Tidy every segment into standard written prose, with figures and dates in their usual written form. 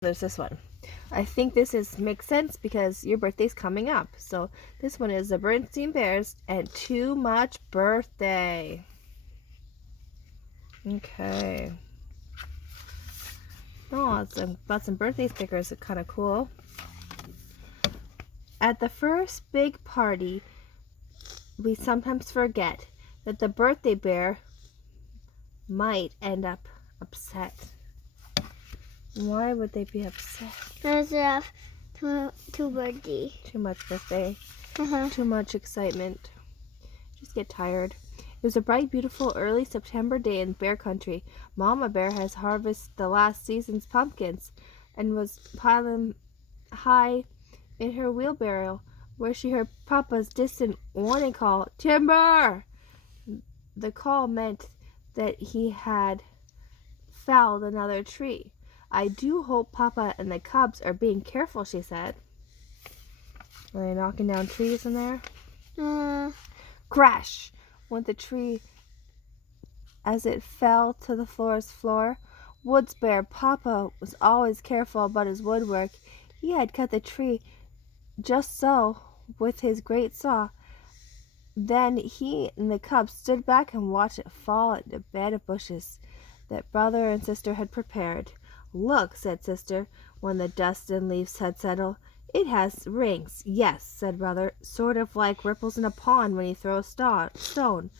There's this one. I think makes sense because your birthday's coming up. So this one is the Berenstain Bears and Too Much Birthday. Okay. Oh, it's got some birthday stickers. It's kind of cool. At the first big party, we sometimes forget that the birthday bear might end up upset. Why would they be upset? Because they have too birthday. Too much birthday. Too much excitement. Just get tired. It was a bright, beautiful early September day in bear country. Mama Bear has harvested the last season's pumpkins and was piling high in her wheelbarrow where she heard Papa's distant warning call, "Timber!" The call meant that he had felled another tree. "I do hope Papa and the cubs are being careful," she said. Are they knocking down trees in there? Crash went the tree as it fell to the floor. Woods Bear Papa was always careful about his woodwork. He had cut the tree just so with his great saw. Then he and the cubs stood back and watched it fall into a bed of bushes that brother and sister had prepared. "Look," said sister, when the dust and leaves had settled. "It has rings." "Yes," said brother, "sort of like ripples in a pond when you throw a stone."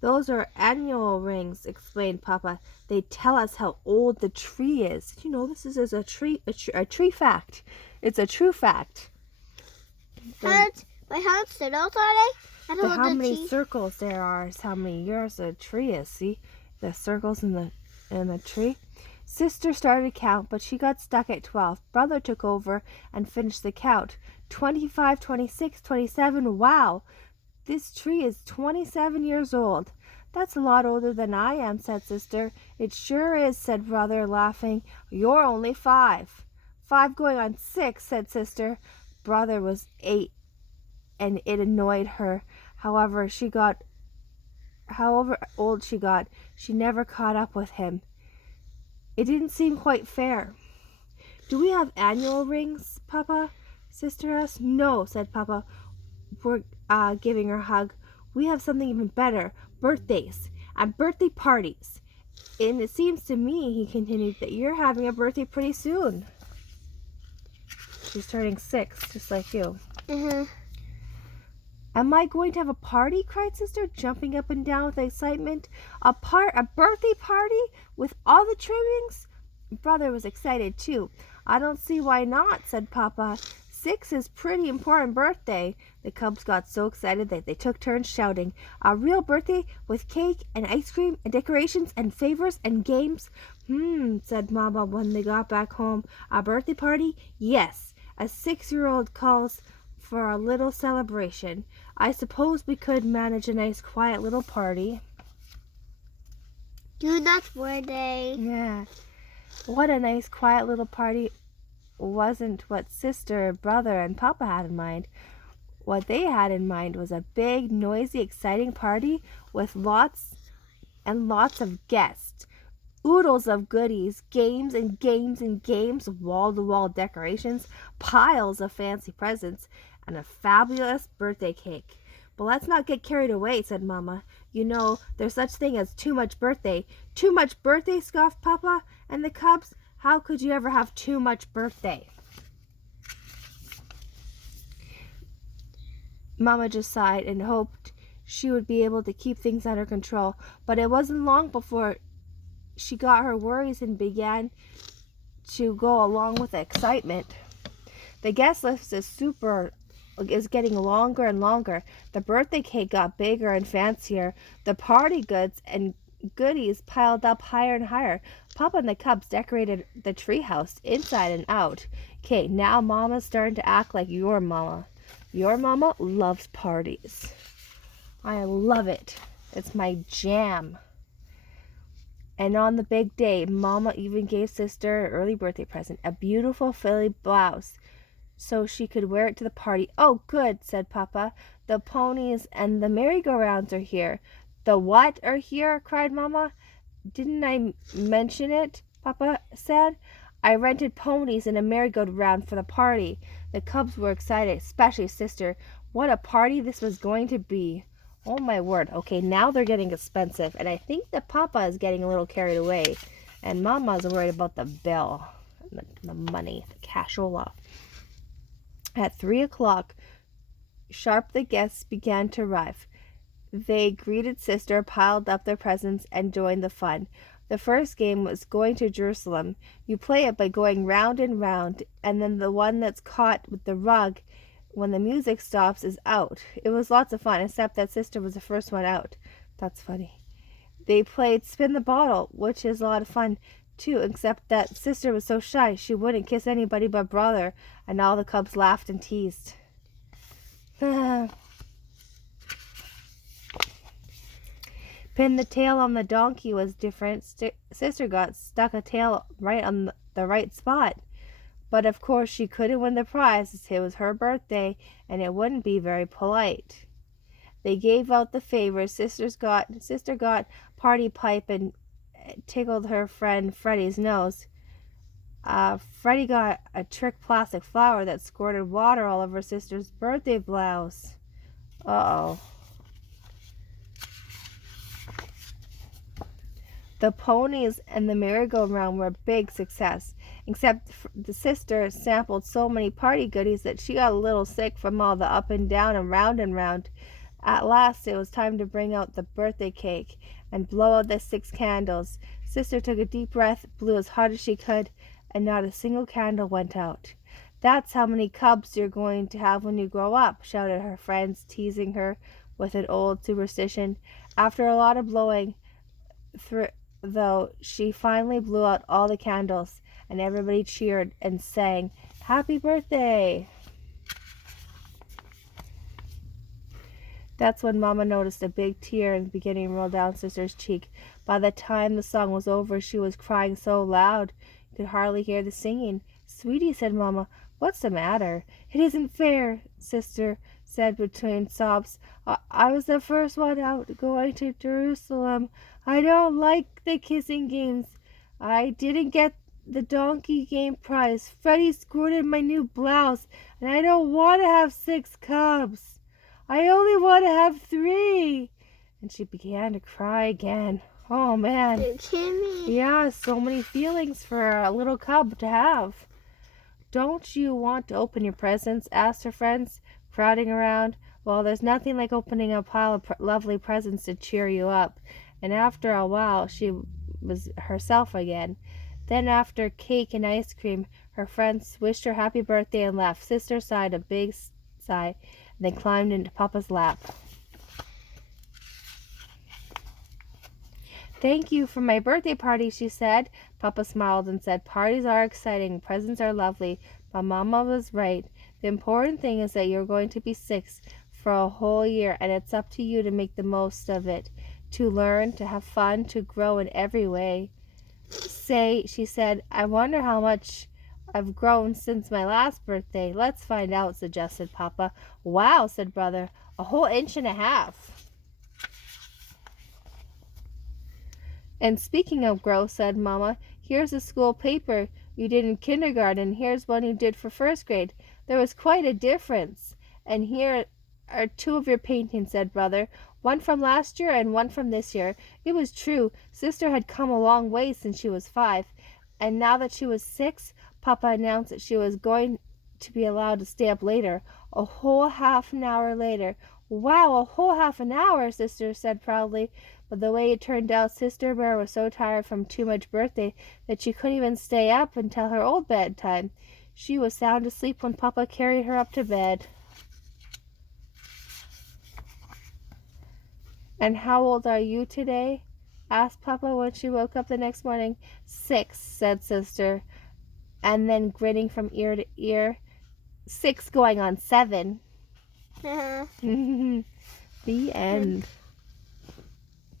"Those are annual rings," explained Papa. "They tell us how old the tree is." You know, this is a tree fact. It's a true fact. How circles are they? How many circles there are is how many years a tree is. See the circles in the tree. Sister started to count, but she got stuck at 12. Brother took over and finished the count. 25, 26, 27. Wow, this tree is 27 years old. "That's a lot older than I am," said sister. "It sure is," said brother, laughing. "You're only 5. 5 going on 6, said sister. Brother was 8, and it annoyed her. However old she got, she never caught up with him. It didn't seem quite fair. "Do we have annual rings, Papa?" sister asked. "No," said Papa. We're giving her a hug. "We have something even better, birthdays and birthday parties. And it seems to me," he continued, "that you're having a birthday pretty soon." She's turning 6, just like you. "Am I going to have a party?" cried sister, jumping up and down with excitement. A birthday party with all the trimmings?" Brother was excited too. "I don't see why not," said Papa. 6 is pretty important birthday." The cubs got so excited that they took turns shouting, "A real birthday with cake and ice cream and decorations and favors and games?" Said Mama when they got back home. "A birthday party? Yes. A 6-year-old calls for a little celebration. I suppose we could manage a nice quiet little party." Dude, that's birthday. Yeah. What a nice quiet little party wasn't what sister, brother, and Papa had in mind. What they had in mind was a big, noisy, exciting party with lots and lots of guests. Oodles of goodies, games and games and games, wall-to-wall decorations, piles of fancy presents, and a fabulous birthday cake. "But let's not get carried away," said Mama. "You know, there's such thing as too much birthday." "Too much birthday?" scoffed Papa and the cubs. "How could you ever have too much birthday?" Mama just sighed and hoped she would be able to keep things under control. But it wasn't long before she got her worries and began to go along with the excitement. The guest list is getting longer and longer. The birthday cake got bigger and fancier. The party goods and goodies piled up higher and higher. Papa and the cubs decorated the treehouse inside and out. Okay, now Mama's starting to act like your mama. Your mama loves parties. I love it. It's my jam. And on the big day, Mama even gave sister an early birthday present, a beautiful frilly blouse, so she could wear it to the party. "Oh, good," said Papa. "The ponies and the merry-go-rounds are here." "The what are here?" cried Mama. "Didn't I mention it?" Papa said. I rented ponies and a merry-go-round for the party. The cubs were excited, especially sister. What a party this was going to be. Oh my word. Okay, now they're getting expensive. And I think that Papa is getting a little carried away. And Mama's worried about the bill. The money. The cashola. At 3 o'clock, sharp the guests began to arrive. They greeted sister, piled up their presents, and joined the fun. The first game was going to Jerusalem. You play it by going round and round, and then the one that's caught with the rug when the music stops is out. It was lots of fun, except that sister was the first one out. That's funny. They played spin the bottle, which is a lot of fun too, except that sister was so shy she wouldn't kiss anybody but brother, and all the cubs laughed and teased. Pin the tail on the donkey was different. Sister got stuck a tail right on the right spot. But of course she couldn't win the prize as it was her birthday and it wouldn't be very polite. They gave out the favors. Sister got party pipe and tickled her friend Freddie's nose. Freddie got a trick plastic flower that squirted water all over sister's birthday blouse. Uh-oh. The ponies and the merry-go-round were a big success, except the sister sampled so many party goodies that she got a little sick from all the up and down and round and round. At last it was time to bring out the birthday cake and blow out the 6 candles. Sister took a deep breath, blew as hard as she could, and not a single candle went out. "That's how many cubs you're going to have when you grow up," shouted her friends, teasing her with an old superstition. After a lot of blowing, though, she finally blew out all the candles, and everybody cheered and sang, "Happy birthday!" That's when Mama noticed a big tear beginning to roll down sister's cheek. By the time the song was over, she was crying so loud you could hardly hear the singing. "Sweetie," said Mama, "what's the matter?" "It isn't fair," sister said between sobs. I was the first one out going to Jerusalem. I don't like the kissing games. I didn't get the donkey game prize. Freddie squirted my new blouse, and I don't want to have 6 cubs. I only want to have 3. And she began to cry again. Oh, man. Are you kidding me? Yeah, so many feelings for a little cub to have. "Don't you want to open your presents?" asked her friends, crowding around. "Well, there's nothing like opening a pile of lovely presents to cheer you up." And after a while, she was herself again. Then, after cake and ice cream, her friends wished her happy birthday and left. Sister sighed a big sigh and then climbed into Papa's lap. "Thank you for my birthday party," she said. Papa smiled and said, "Parties are exciting, presents are lovely, but Mama was right. The important thing is that you're going to be 6 for a whole year, and it's up to you to make the most of it, to learn, to have fun, to grow in every way." "Say," she said, "I wonder how much I've grown since my last birthday." "Let's find out," suggested Papa. "Wow," said Brother, "a whole inch and a half." "And speaking of growth," said Mama, "here's a school paper you did in kindergarten. Here's one you did for 1st grade. There was quite a difference." "And here are 2 of your paintings," said Brother. "One from last year and one from this year." It was true. Sister had come a long way since she was 5. And now that she was 6, Papa announced that she was going to be allowed to stay up later. A whole half an hour later. "Wow, a whole half an hour," Sister said proudly. But the way it turned out, Sister Bear was so tired from too much birthday that she couldn't even stay up until her old bedtime. She was sound asleep when Papa carried her up to bed. "And how old are you today?" asked Papa when she woke up the next morning. 6, said Sister, and then grinning from ear to ear. 6 going on 7. The end.